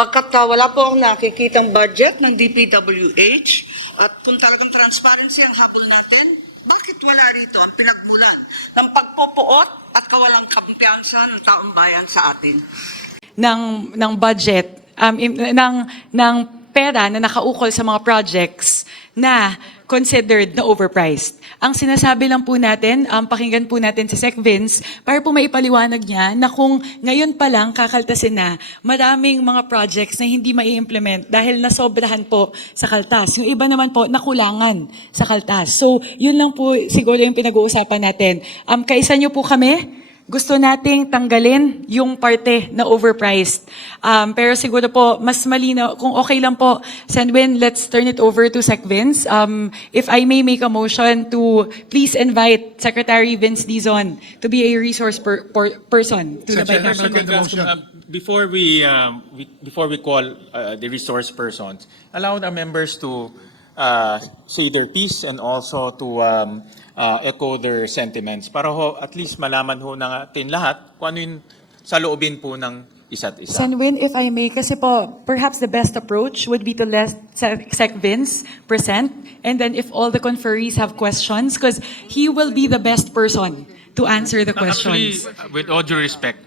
Pagkat wala po akong nakikitang budget ng DPWH at kung talagang transparency ang habol natin, bakit wala rito ang pinagmulan ng pagpupuot at kawalang kumpiyansa ng taong bayan sa atin? Ng budget, ng pera na nakaukol sa mga projects na considered na overpriced. Ang sinasabi lang po natin, pakinggan po natin si Sec. Vince para po maipaliwanag niya na kung ngayon pa lang kakaltasin na maraming mga projects na hindi mai-implement dahil nasobrahan po sa kaltas. Yung iba naman po nakulangan sa kaltas. So, yun lang po siguro yung pinag-uusapan natin. Kaisa niyo po kami, gusto nating tanggalin yung parte na overpriced. Pero siguro po, mas malinaw, kung okay lang po, Senwin, let's turn it over to Sec. Vince. If I may make a motion to please invite Secretary Vince Dizon to be a resource person to the Bicameral Conference. Before we call the resource persons, allow the members to say their piece and also to echo their sentiments para ho at least malaman ho natin lahat kung ano yung sa loobin po ng isa't isa. Senwin, if I may, kasi po, perhaps the best approach would be to let Sec. Vince present, and then if all the conferees have questions, because he will be the best person to answer the questions. Actually, with all due respect,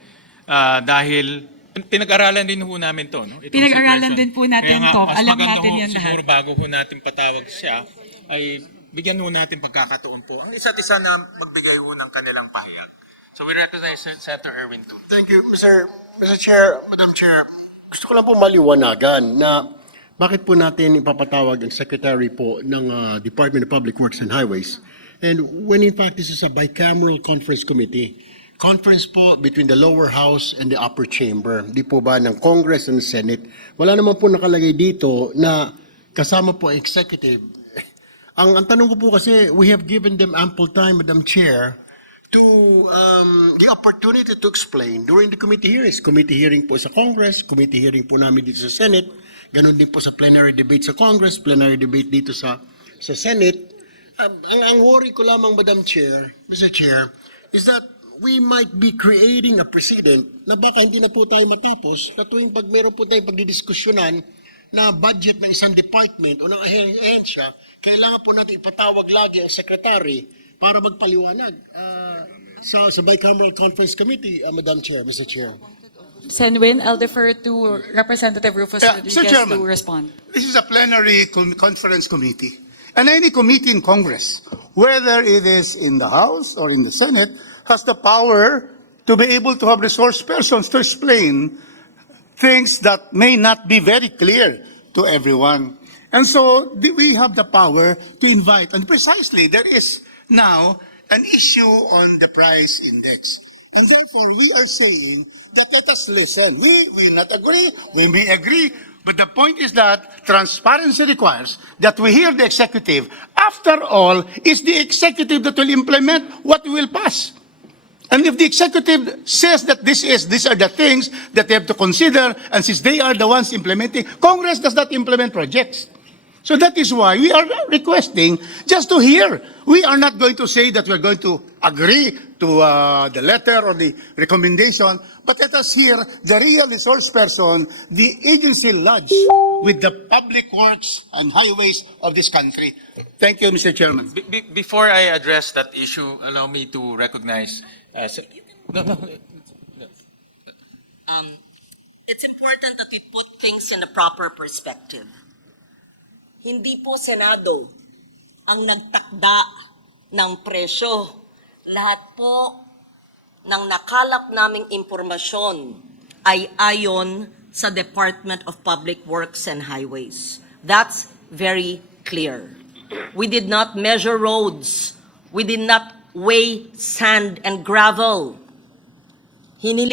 dahil pinag-aralan din ho namin to, no? Pinag-aralan din po natin to. Alam natin yan lahat. Siguro bago ho natin patawag siya, ay bigyan ho natin pagkakataon po ang isa't isa na magbigay ho ng kanilang pahayag. So we recognize Senator Erwin too. Thank you, Mr. Chair, Madam Chair. Gusto ko lang po maliwanagan na bakit po natin ipapatawag ang Secretary po ng Department of Public Works and Highways. And when in fact this is a bicameral conference committee, conference po between the lower house and the upper chamber. Di po ba ng Congress and Senate? Wala naman po nakalagay dito na kasama po executive. Ang tanong ko po kasi, we have given them ample time, Madam Chair, to the opportunity to explain during the committee hearings. Committee hearing po sa Congress, committee hearing po namin dito sa Senate, ganun din po sa plenary debate sa Congress, plenary debate dito sa Senate. Ang worry ko lamang, Madam Chair, Mr. Chair, is that we might be creating a precedent na baka hindi na po tayo matapos na tuwing pag meron po tayong pagdidiskusyonan na budget ng isang department o ng ahensya, kailangan po natin ipatawag lagi ang secretary para magpaliwanag sa Bicameral Conference Committee, Madam Chair, Mr. Chair. Senwin, I'll defer to Representative Rufus Rodriguez to respond. This is a plenary conference committee. And any committee in Congress, whether it is in the House or in the Senate, has the power to be able to have resource persons to explain things that may not be very clear to everyone. And so we have the power to invite. And precisely, there is now an issue on the price index. And therefore, we are saying that let us listen. We will not agree. We may agree. But the point is that transparency requires that we hear the executive. After all, it's the executive that will implement what we will pass. And if the executive says that these are the things that they have to consider, and since they are the ones implementing, Congress does not implement projects. So that is why we are requesting just to hear. We are not going to say that we are going to agree to the letter or the recommendation, but let us hear the real resource person, the agency lodged with the public works and highways of this country. Thank you, Mr. Chairman. Before I address that issue, allow me to recognize. It's important that we put things in a proper perspective. Hindi po Senado ang nagtakda ng presyo. Lahat po ng nakalap naming impormasyon ay ayon sa Department of Public Works and Highways. That's very clear. We did not measure roads. We did not weigh sand and gravel. Hinili